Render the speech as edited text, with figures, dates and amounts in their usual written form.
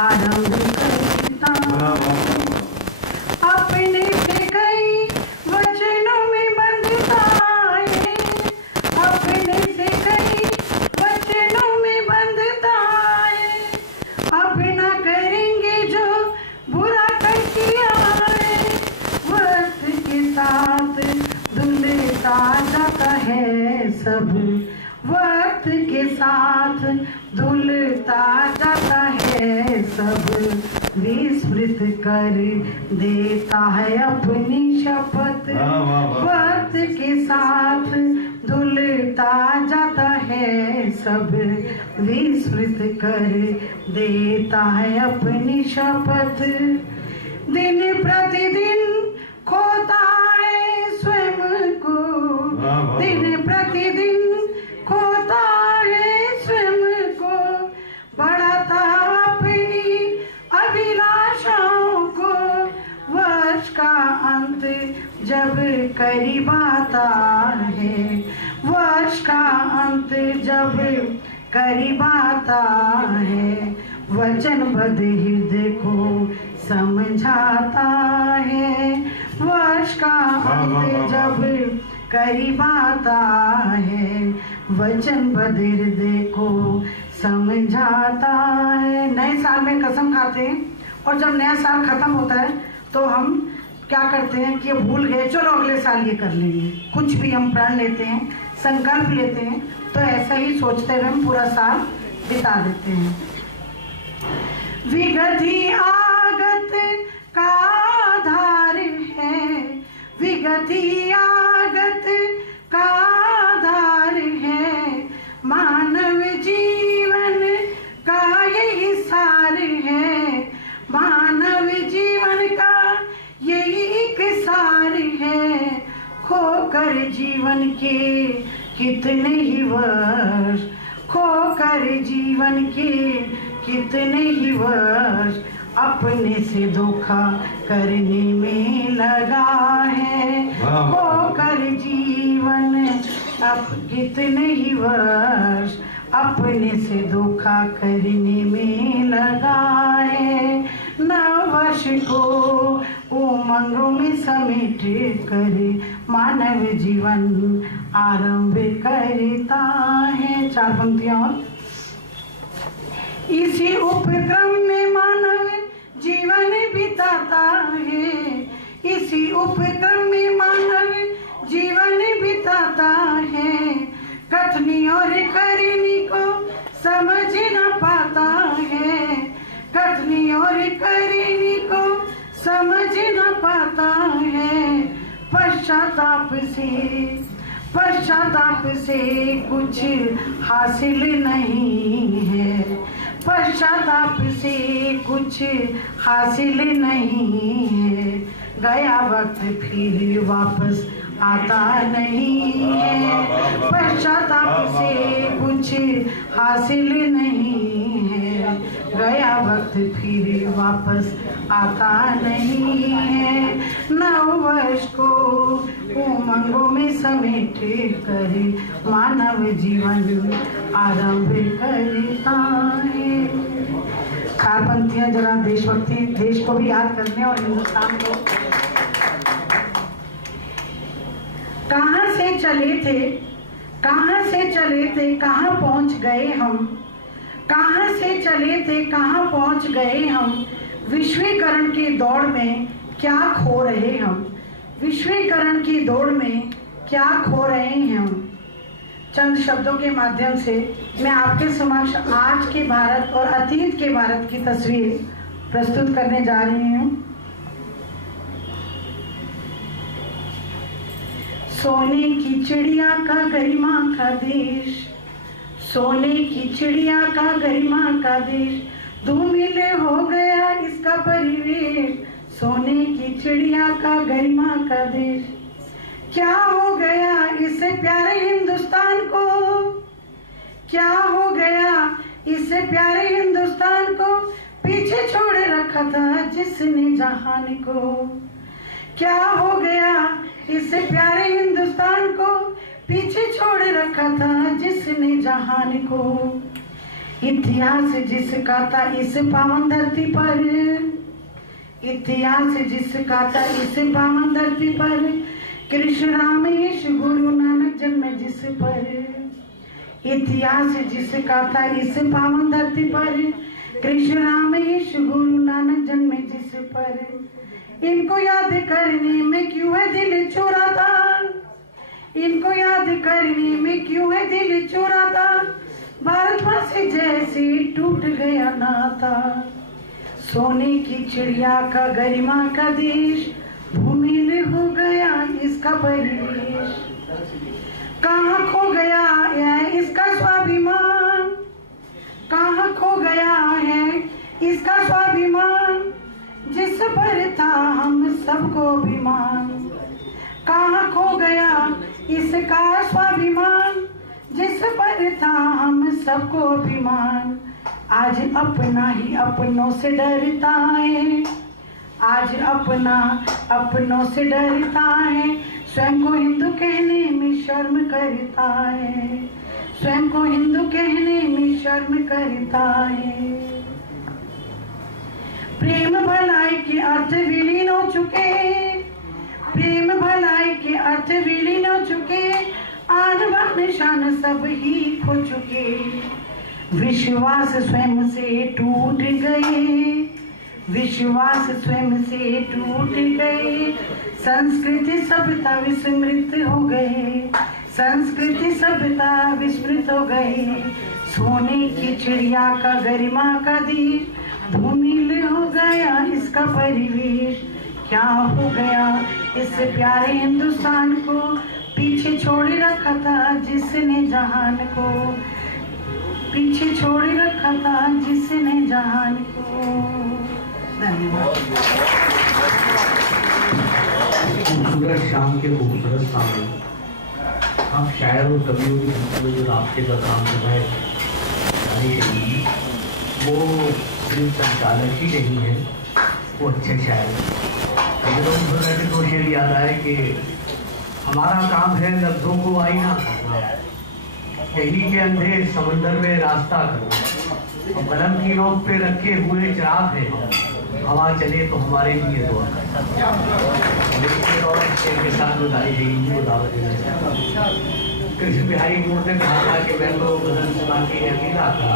आरंभ करता अपने से कई वचनों में बंधता है, अपने से कई वचनों में बंधता है। अब न करेंगे जो बुरा कर किया है, वक्त के साथ धुलता जाता है सब, वक्त के साथ धुलता जाता है सब। विस्मृत कर देता है अपनी शपथ, वक्त के साथ धुलता जाता है सब। विस्मृत कर देता है अपनी शपथ। दिन प्रतिदिन खोता है स्वयं को, दिन प्रतिदिन खोता है स्वयं को, बढ़ाता अपनी अभिलाषाओं को। वर्ष का अंत जब करीब आता है, वर्ष का अंत जब करीब आता है, वचनबद्ध हृदय को समझाता है। वर्ष का अंत जब करीब आता है, वचनबद्ध हृदय को समझाता है। नए साल में कसम खाते हैं और जब नया साल खत्म होता है तो हम क्या करते हैं कि भूल गए, चलो अगले साल ये कर लेंगे। कुछ भी हम प्रण लेते हैं, संकल्प लेते हैं, तो ऐसा ही सोचते हुए हम पूरा साल बिता देते हैं। विगत ही आगत का आधार है, विगत ही आगत का आधार है, मानव जीवन का यही सार है, मानव जीवन का यही एक सार है। खोकर जीवन के कितने ही वर्ष, खोकर जीवन के कितने ही वर्ष, अपने से धोखा करने में लगा है। खोकर जीवन अब कितने ही वर्ष, अपने से धोखा करने में लगा है। नव वर्ष को उमंगों में समेट कर मानव जीवन आरंभ करता है। 4 पंक्तियां और। इसी उपक्रम में मानव जीवन बिताता है, इसी उपक्रम में मानव जीवन बिताता है। कथनी और करनी को समझ न पाता है, कथनी और करनी को समझ न पाता है। पश्चाताप से कुछ हासिल नहीं है, पश्चाताप से कुछ हासिल नहीं है। गया वक्त फिर वापस आता नहीं है, पश्चाताप से कुछ हासिल नहीं है। गया वक्त फिर वापस आता नहीं है। नव वर्ष को उमंगों में समेट कर मानव जीवन आरंभ करता है। 4 पंक्तियां जरा देशभक्ति, देश को भी याद करने और हिंदुस्तान को। कहाँ से चले थे, कहाँ से चले थे, कहाँ पहुँच गए हम, कहाँ से चले थे, कहाँ पहुँच गए हम। विश्वीकरण की दौड़ में क्या खो रहे हम, विश्वीकरण की दौड़ में क्या खो रहे हैं हम। चंद शब्दों के माध्यम से मैं आपके समक्ष आज के भारत और अतीत के भारत की तस्वीर प्रस्तुत करने जा रही हूँ। सोने की चिड़िया का गरिमा का देश, सोने की चिड़िया का गरिमा का देश, धूमिल हो गया इसका परिवेश। सोने की चिड़िया का गरिमा का देश, क्या हो गया इस प्यारे हिंदुस्तान को, क्या हो गया इस प्यारे हिंदुस्तान को। पीछे छोड़ रखा था जिसने जहान को, क्या हो गया इस प्यारे हिंदुस्तान को। पीछे छोड़ रखा था जिसने जहान को। इतिहास जिसका था इस पावन धरती पर, इतिहास जिसका था इस पावन धरती पर, कृष्ण रामेश गुरु नानक जन्मे जिस पर। इतिहास जिसका था इस पावन धरती पर, कृष्ण रामेश गुरु नानक जन्मे जिस पर। इनको याद करने में क्यों है दिल चुराता, इनको याद करने में क्यों है दिल चुराता। भारत माँ से जैसे टूट गया नाता। सोने की चिड़िया का गरिमा का देश, भूमिल हो गया इसका परिवेश। कहाँ खो गया है इसका स्वाभिमान, कहाँ खो गया है इसका स्वाभिमान, जिस पर था हम सबको अभिमान। कहाँ खो गया इसका स्वाभिमान, जिस पर था हम सबको अभिमान। आज अपना ही अपनों से डरता है, आज अपना अपनों से डरता है। स्वयं को हिंदू कहने में शर्म करता है, स्वयं को हिंदू कहने में शर्म करता है। प्रेम भलाई के अर्थ विलीन हो चुके, प्रेम भलाई के अर्थ विलीन हो चुके। आन बान शान सब ही खो चुके। विश्वास स्वयं से टूट गए, विश्वास स्वयं से टूट गए। संस्कृति सभ्यता विस्मृत हो गए, संस्कृति सभ्यता विस्मृत हो गए। सोने की चिड़िया का गरिमा का देश, भूमिल हो गया इसका परिवेश। क्या हो गया इस प्यारे हिंदुस्तान को, पीछे छोड़ रखा था जिसने जहान को, पीछे छोड़ रखा था जिसने जहान को। धन्यवाद। खूबसूरत शाम के खूबसूरत सामने आप शायर और कवियों की जो रास्ते का काम कर रहे हैं, वो सिर्फ संचालक ही नहीं है, वो अच्छे शायर। मुझे तो शेर याद आए कि हमारा काम है लफ्जों को आईना करना, यही के अंधे समंदर में रास्ता करो। और कलम की नोक पे रखे हुए चिराग है, हवा चले तो हमारे लिए दुआ करें। और शेर के साथ बताई गई वो दावत देना चाहता हूँ। कृष्ण बिहारी मूर्ति ने कहा था कि मैं तो बदन सुना के अकेला था।